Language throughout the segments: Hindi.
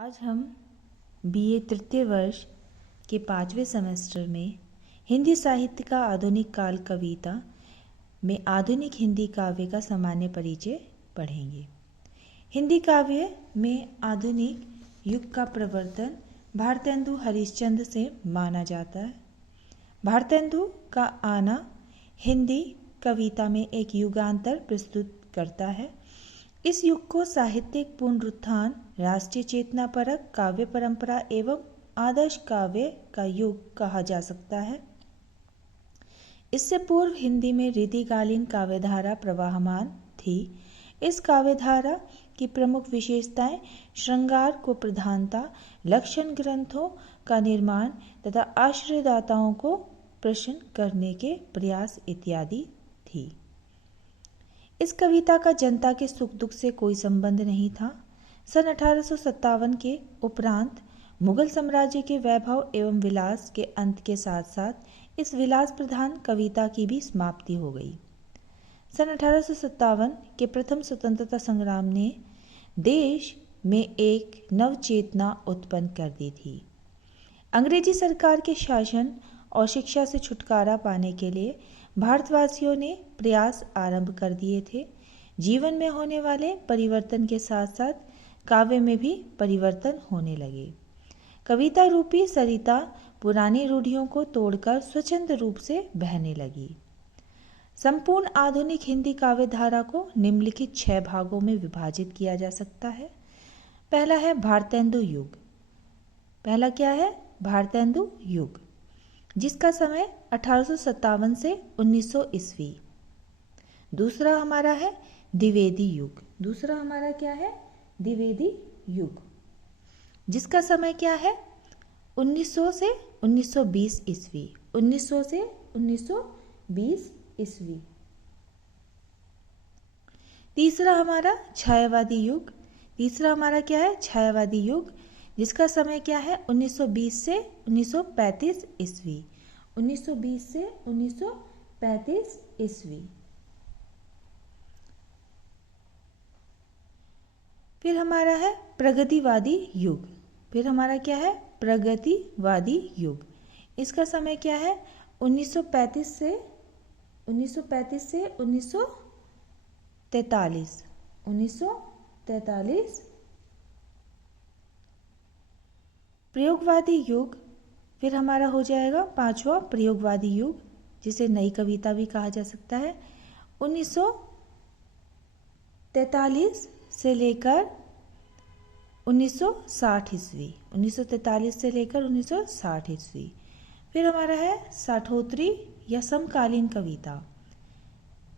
आज हम बीए तृतीय वर्ष के 5वें सेमेस्टर में हिंदी साहित्य का आधुनिक काल कविता में आधुनिक हिंदी काव्य का सामान्य परिचय पढ़ेंगे। हिंदी काव्य में आधुनिक युग का प्रवर्तन भारतेंदु हरिश्चंद्र से माना जाता है। भारतेंदु का आना हिंदी कविता में एक युगांतर प्रस्तुत करता है। इस युग को साहित्यिक पुनरुत्थान, राष्ट्रीय चेतना परक काव्य परंपरा एवं आदर्श काव्य का युग कहा जा सकता है। इससे पूर्व हिंदी में रीतिकालीन काव्यधारा प्रवाहमान थी। इस काव्यधारा की प्रमुख विशेषताएं श्रृंगार को प्रधानता, लक्षण ग्रंथों का निर्माण तथा आश्रयदाताओं को प्रश्न करने के प्रयास इत्यादि थी। इस कविता का जनता के सुख दुख से कोई संबंध नहीं था। सन 1857 के उपरांत मुगल साम्राज्य के वैभव एवं विलास के अंत के साथ साथ इस विलास प्रधान कविता की भी समाप्ति हो गई। सन 1857 के प्रथम स्वतंत्रता संग्राम ने देश में एक नव चेतना उत्पन्न कर दी थी। अंग्रेजी सरकार के शासन और शिक्षा से छुटकारा पाने के लिए भारतवासियों ने प्रयास आरंभ कर दिए थे। जीवन में होने वाले परिवर्तन के साथ साथ काव्य में भी परिवर्तन होने लगे। कविता रूपी सरिता पुरानी रूढ़ियों को तोड़कर स्वतंत्र रूप से बहने लगी। संपूर्ण आधुनिक हिंदी काव्य धारा को निम्नलिखित 6 भागों में विभाजित किया जा सकता है। पहला है भारतेंदु युग। पहला क्या है? भारतेंदु युग, जिसका समय 1857 से 1900 ईस्वी। दूसरा हमारा है द्विवेदी युग। दूसरा हमारा क्या है? द्विवेदी युग, जिसका समय क्या है? 1900 से 1920 ईस्वी। 1900 से 1920 ईस्वी। तीसरा हमारा छायावादी युग। तीसरा हमारा क्या है? छायावादी युग, जिसका समय क्या है? 1920 से 1935 ईस्वी। 1920 से 1935 ईस्वी। फिर हमारा है प्रगतिवादी युग। फिर हमारा क्या है? प्रगतिवादी युग। इसका समय क्या है? 1935 से 1943। 1943। प्रयोगवादी युग। फिर हमारा हो जाएगा 5वां प्रयोगवादी युग, जिसे नई कविता भी कहा जा सकता है। 1943 से लेकर 1960 ईस्वी। 1943 से लेकर 1960 ईस्वी। फिर हमारा है साठोत्तरी या समकालीन कविता।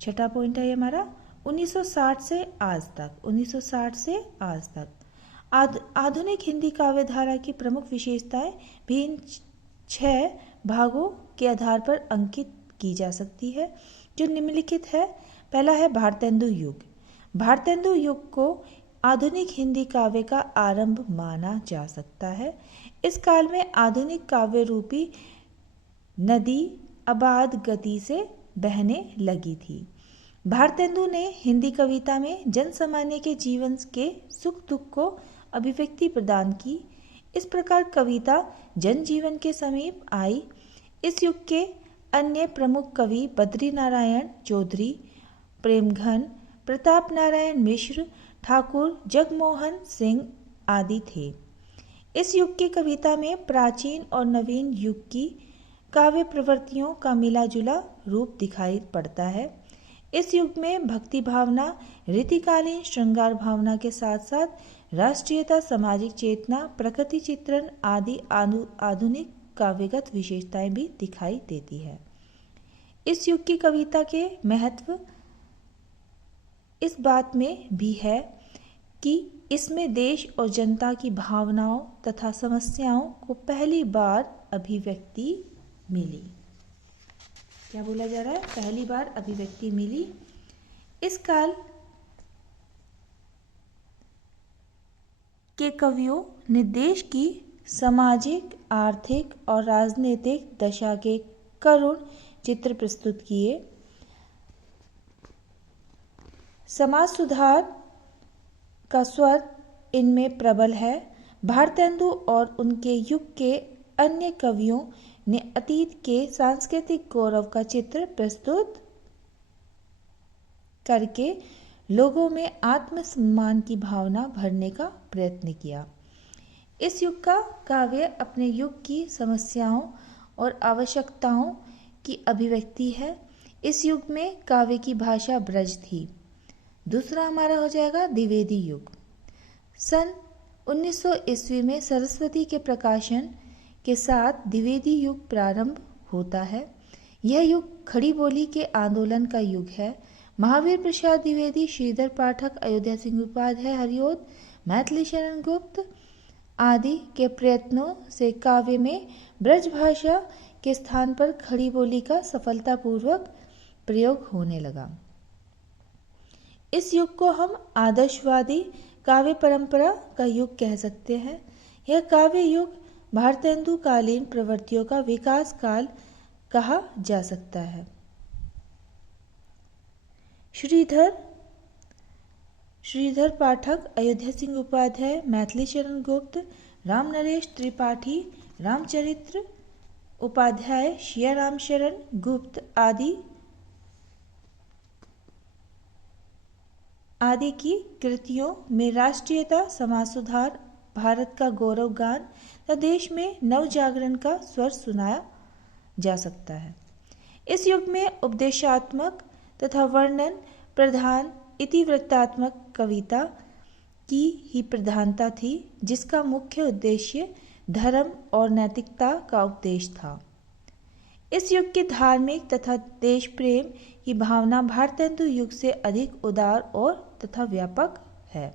छठा पॉइंट है हमारा 1960 से आज तक। 1960 से आज तक आधुनिक हिंदी काव्यधारा की प्रमुख विशेषताएं भी इन 6 भागों के आधार पर अंकित की जा सकती है, जो निम्नलिखित है। पहला है भारतेंदु युग। भारतेंदु युग को आधुनिक हिंदी काव्य का आरंभ माना जा सकता है। इस काल में आधुनिक काव्य रूपी नदी अबाध गति से बहने लगी थी। भारतेंदु ने हिंदी कविता में जनसामान्य के जीवन के सुख दुख को अभिव्यक्ति प्रदान की। इस प्रकार कविता जनजीवन के समीप आई। इस युग के अन्य प्रमुख कवि बद्री नारायण चौधरी, प्रेमघन, प्रताप नारायण मिश्र, ठाकुर जगमोहन सिंह आदि थे। इस युग की कविता में प्राचीन और नवीन युग की काव्य प्रवृत्तियों का मिला-जुला रूप दिखाई पड़ता है। इस युग में भक्ति भावना, रीतिकालीन श्रृंगार भावना के साथ साथ राष्ट्रीयता, सामाजिक चेतना, प्रकृति चित्रण आदि आधुनिक काव्यगत विशेषताएं भी दिखाई देती है। इस युग की कविता के महत्व इस बात में भी है कि इसमें देश और जनता की भावनाओं तथा समस्याओं को पहली बार अभिव्यक्ति मिली। क्या बोला जा रहा है? पहली बार अभिव्यक्ति मिली। इस काल के कवियों ने देश की सामाजिक, आर्थिक और राजनीतिक दशा के करुण चित्र प्रस्तुत किए। समाज सुधार का स्वर इनमें प्रबल है। भारतेंदु और उनके युग के अन्य कवियों ने अतीत के सांस्कृतिक गौरव का चित्र प्रस्तुत करके लोगों में आत्मसम्मान की भावना भरने का प्रयत्न किया। इस युग का काव्य अपने युग की समस्याओं और आवश्यकताओं की अभिव्यक्ति है। इस युग में काव्य की भाषा ब्रज थी। दूसरा हमारा हो जाएगा द्विवेदी युग। सन 1900 ईस्वी में सरस्वती के प्रकाशन के साथ द्विवेदी युग प्रारंभ होता है। यह युग खड़ी बोली के आंदोलन का युग है। महावीर प्रसाद द्विवेदी, श्रीधर पाठक, अयोध्या सिंह उपाध्याय, हरिओद, मैथिली शरण गुप्त आदि के प्रयत्नों से काव्य में ब्रज भाषा के स्थान पर खड़ी बोली का सफलतापूर्वक प्रयोग होने लगा। इस युग को हम आदर्शवादी काव्य परंपरा का युग कह सकते हैं। यह काव्य युग भारतेंदु कालीन प्रवृत्तियों का विकास काल कहा जा सकता है। श्रीधर पाठक, अयोध्या सिंह उपाध्याय, मैथिली शरण गुप्त, राम नरेश त्रिपाठी, रामचरित्र उपाध्याय, शिया राम शरण गुप्त आदि की कृतियों में राष्ट्रीयता, समाज सुधार, भारत का गौरव गान तथा देश में नव जागरण का स्वर सुनाया जा सकता है। इस युग में उपदेशात्मक तथा वर्णन प्रधान इतिवृत्तात्मक कविता की ही प्रधानता थी, जिसका मुख्य उद्देश्य धर्म और नैतिकता का उपदेश था। इस युग की धार्मिक तथा देश प्रेम की भावना भारतेंदु युग से अधिक उदार और तथा व्यापक है।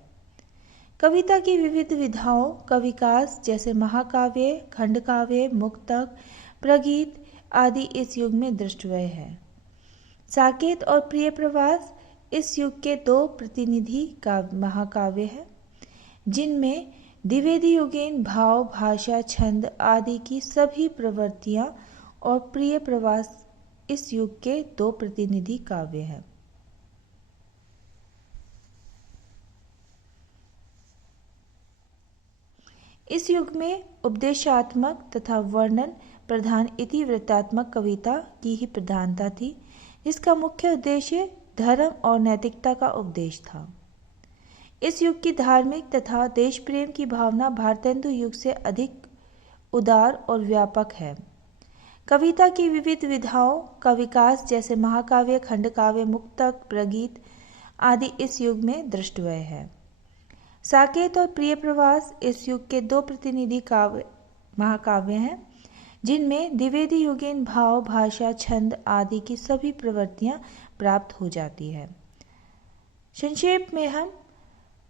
कविता की विविध विधाओं का विकास जैसे महाकाव्य, खंडकाव्य, मुक्तक, प्रगीत आदि इस युग में दृष्टव्य है। साकेत और प्रिय प्रवास इस युग के दो प्रतिनिधि महाकाव्य हैं, जिनमें द्विवेदी युगीन भाव, भाषा, छंद आदि की सभी प्रवृत्तियां और प्रिय प्रवास इस युग के दो प्रतिनिधि काव्य हैं। इस युग में उपदेशात्मक तथा वर्णन प्रधान इतिवृत्तात्मक कविता की ही प्रधानता थी, जिसका मुख्य उद्देश्य धर्म और नैतिकता का उपदेश था। इस युग की धार्मिक तथा देश प्रेम की भावना भारतेंदु युग से अधिक उदार और व्यापक है। कविता की विविध विधाओं का विकास जैसे महाकाव्य, खंडकाव्य, मुक्तक, प्रगीत आदि इस युग में दृष्टव्य है। साकेत और प्रिय प्रवास इस युग के दो प्रतिनिधि महाकाव्य हैं, जिनमें द्विवेदी युगीन भाव, भाषा, छंद आदि की सभी प्रवृत्तियां प्राप्त हो जाती है। संक्षेप में हम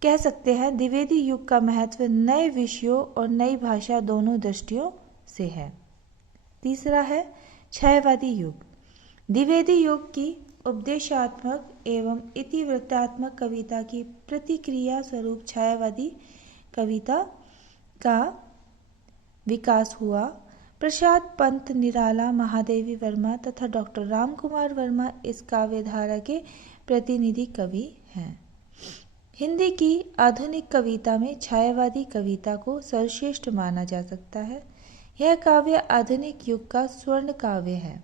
कह सकते हैं द्विवेदी युग का महत्व नए विषयों और नई भाषा दोनों दृष्टियों से है। तीसरा है छायावादी युग। द्विवेदी युग की उपदेशात्मक एवं इतिवृत्तात्मक कविता की प्रतिक्रिया स्वरूप छायावादी कविता का विकास हुआ। प्रसाद पंत निराला, महादेवी वर्मा तथा डॉक्टर राम कुमार वर्मा इस काव्यधारा के प्रतिनिधि कवि हैं। हिंदी की आधुनिक कविता में छायावादी कविता को सर्वश्रेष्ठ माना जा सकता है। यह काव्य आधुनिक युग का स्वर्ण काव्य है।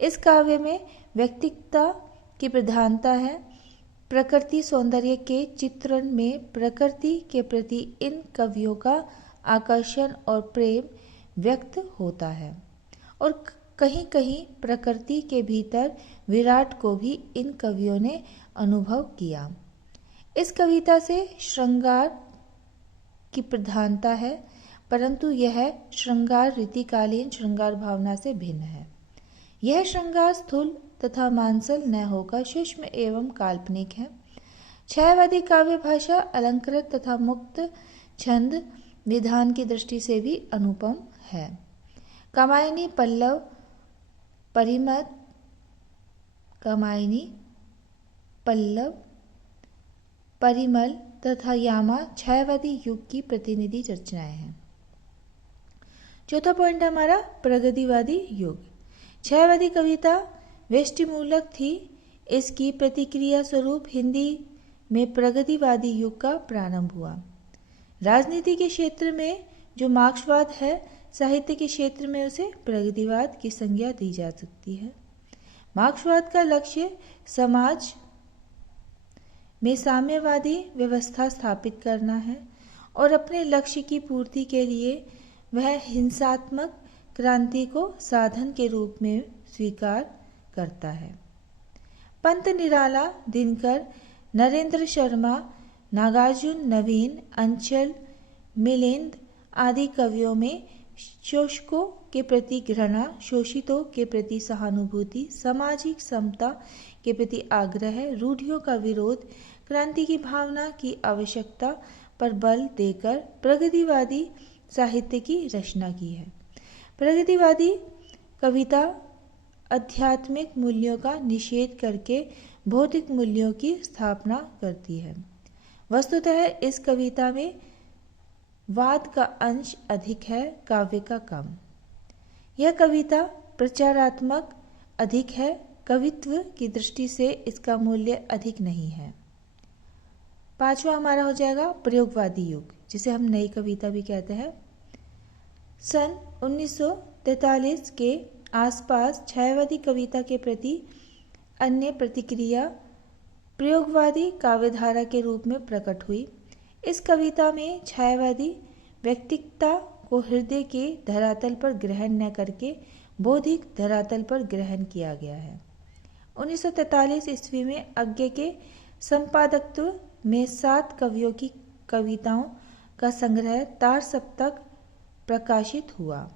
इस काव्य में व्यक्तिगतता की प्रधानता है। प्रकृति सौंदर्य के चित्रण में प्रकृति के प्रति इन कवियों का आकर्षण और प्रेम व्यक्त होता है और कहीं कहीं प्रकृति के भीतर विराट को भी इन कवियों ने अनुभव किया। इस कविता से श्रृंगार की प्रधानता है, परंतु यह श्रृंगार रीतिकालीन श्रृंगार भावना से भिन्न है। यह श्रृंगार स्थूल तथा मांसल न होकर सूक्ष्म एवं काल्पनिक है। छायावादी काव्य भाषा अलंकृत तथा मुक्त छंद विधान की दृष्टि से भी अनुपम है। कामायनी, पल्लव, परिमल तथा यामा छायावादी युग की प्रतिनिधि रचनाएं हैं। चौथा पॉइंट हमारा प्रगतिवादी युग। छायावादी कविता व्यष्टिमूलक थी। इसकी प्रतिक्रिया स्वरूप हिंदी में प्रगतिवादी युग का प्रारंभ हुआ। राजनीति के क्षेत्र में जो मार्क्सवाद है, साहित्य के क्षेत्र में उसे प्रगतिवाद की संज्ञा दी जा सकती है। मार्क्सवाद का लक्ष्य समाज में साम्यवादी व्यवस्था स्थापित करना है और अपने लक्ष्य की पूर्ति के लिए वह हिंसात्मक क्रांति को साधन के रूप में स्वीकार करता है। पंत निराला, दिनकर, नरेंद्र शर्मा, नागार्जुन, नवीन, अंचल, मिलिंद आदि कवियों में शोषकों के प्रति घृणा, शोषितों के प्रति सहानुभूति, सामाजिक समता के प्रति आग्रह, रूढ़ियों का विरोध, क्रांति की भावना की आवश्यकता पर बल देकर प्रगतिवादी साहित्य की रचना की है। प्रगतिवादी कविता आध्यात्मिक मूल्यों का निषेध करके भौतिक मूल्यों की स्थापना करती है। वस्तुतः इस कविता में वाद का अंश अधिक है, काव्य का कम। यह कविता प्रचारात्मक अधिक है, कवित्व की दृष्टि से इसका मूल्य अधिक नहीं है। पांचवा हमारा हो जाएगा प्रयोगवादी युग, जिसे हम नई कविता भी कहते हैं। सन 1943 के आसपास छायावादी कविता के प्रति अन्य प्रतिक्रिया प्रयोगवादी काव्यधारा के रूप में प्रकट हुई। इस कविता में छायावादी व्यक्तिकता को हृदय के धरातल पर ग्रहण न करके बौद्धिक धरातल पर ग्रहण किया गया है। 1943 ईस्वी में अज्ञ के संपादकत्व में 7 कवियों की कविताओं का संग्रह तार सप्तक प्रकाशित हुआ।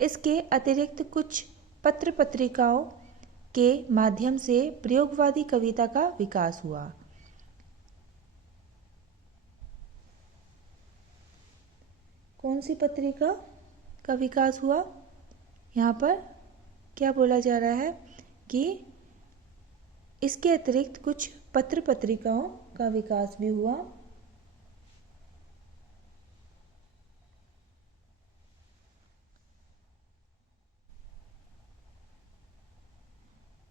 इसके अतिरिक्त कुछ पत्र पत्रिकाओं के माध्यम से प्रयोगवादी कविता का विकास हुआ। कौन सी पत्रिका का विकास हुआ? यहाँ पर क्या बोला जा रहा है कि इसके अतिरिक्त कुछ पत्र पत्रिकाओं का विकास भी हुआ।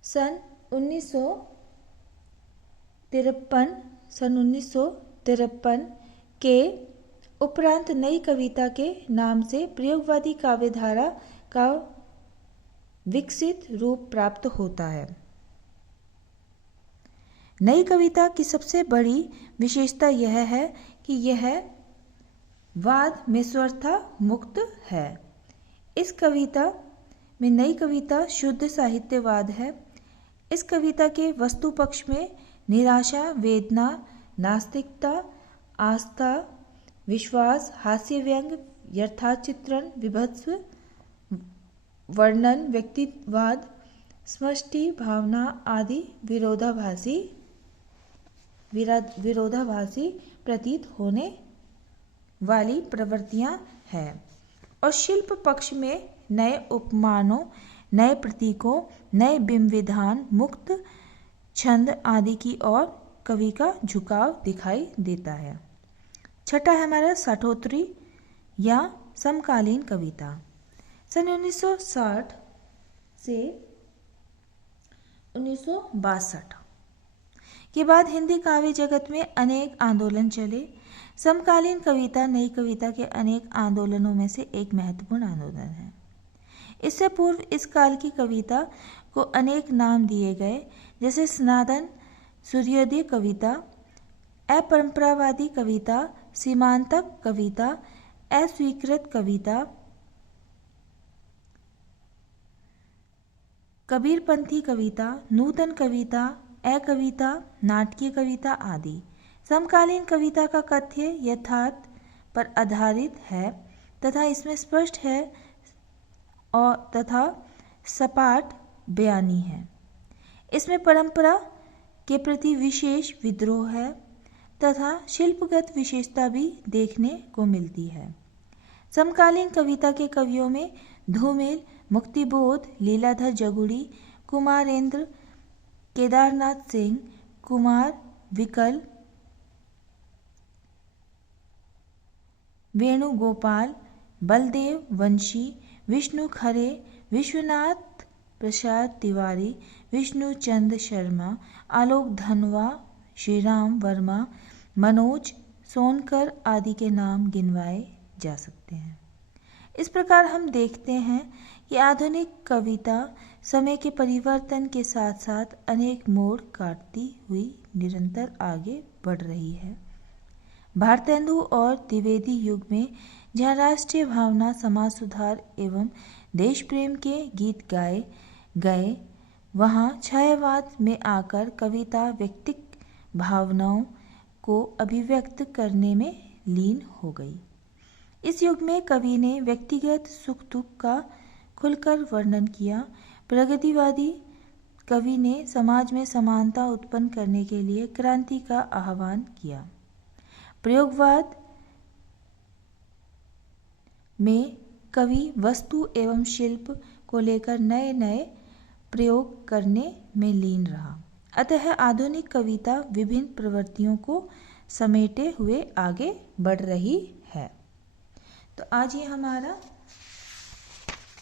सन 1953 के उपरांत नई कविता के नाम से प्रयोगवादी काव्यधारा का विकसित रूप प्राप्त होता है। नई कविता की सबसे बड़ी विशेषता यह है कि यह वाद में स्वरथा मुक्त है। इस कविता में नई कविता शुद्ध साहित्यवाद है। इस कविता के वस्तु पक्ष में निराशा, वेदना, नास्तिकता, आस्था, विश्वास, हास्य व्यंग, यथार्थ चित्रण, विभत्स वर्णन, व्यक्तिवाद, समष्टि भावना आदि विरोधाभासी प्रतीत होने वाली प्रवृत्तियां हैं और शिल्प पक्ष में नए उपमानों, नए प्रतीकों, नए बिंब विधान, मुक्त छंद आदि की ओर कवि का झुकाव दिखाई देता है। छठा है हमारा साठोत्तरी या समकालीन कविता। सन 1960 से 1962 के बाद हिंदी काव्य जगत में अनेक आंदोलन चले। समकालीन कविता नई कविता के अनेक आंदोलनों में से एक महत्वपूर्ण आंदोलन है। इससे पूर्व इस काल की कविता को अनेक नाम दिए गए, जैसे सनातन सूर्योदय कविता, अपरंपरावादी कविता, सीमांतक कविता, अस्वीकृत कविता, कबीरपंथी कविता, नूतन कविता, अकविता, नाटकीय कविता आदि। समकालीन कविता का कथ्य यथार्थ पर आधारित है तथा इसमें स्पष्ट है और तथा सपाट बयानी है। इसमें परंपरा के प्रति विशेष विद्रोह है तथा शिल्पगत विशेषता भी देखने को मिलती है। समकालीन कविता के कवियों में धूमिल, मुक्तिबोध, लीलाधर जगुड़ी, कुमारेंद्र, केदारनाथ सिंह, कुमार विकल, वेणुगोपाल, बलदेव वंशी, विष्णु खरे, विश्वनाथ प्रसाद तिवारी, विष्णुचंद शर्मा, आलोक धनवा, श्रीराम वर्मा, मनोज सोनकर आदि के नाम गिनवाए जा सकते हैं। इस प्रकार हम देखते हैं कि आधुनिक कविता समय के परिवर्तन के साथ साथ अनेक मोड़ काटती हुई निरंतर आगे बढ़ रही है। भारतेंदु और द्विवेदी युग में जहाँ राष्ट्रीय भावना, समाज सुधार एवं देश प्रेम के गीत गाए गए, वहाँ छायावाद में आकर कविता व्यक्तिगत भावनाओं को अभिव्यक्त करने में लीन हो गई। इस युग में कवि ने व्यक्तिगत सुख दुख का खुलकर वर्णन किया। प्रगतिवादी कवि ने समाज में समानता उत्पन्न करने के लिए क्रांति का आह्वान किया। प्रयोगवाद में कवि वस्तु एवं शिल्प को लेकर नए नए प्रयोग करने में लीन रहा। अतः आधुनिक कविता विभिन्न प्रवृत्तियों को समेटे हुए आगे बढ़ रही है। तो आज ये हमारा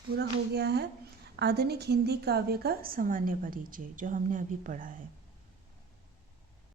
पूरा हो गया है आधुनिक हिंदी काव्य का सामान्य परिचय, जो हमने अभी पढ़ा है।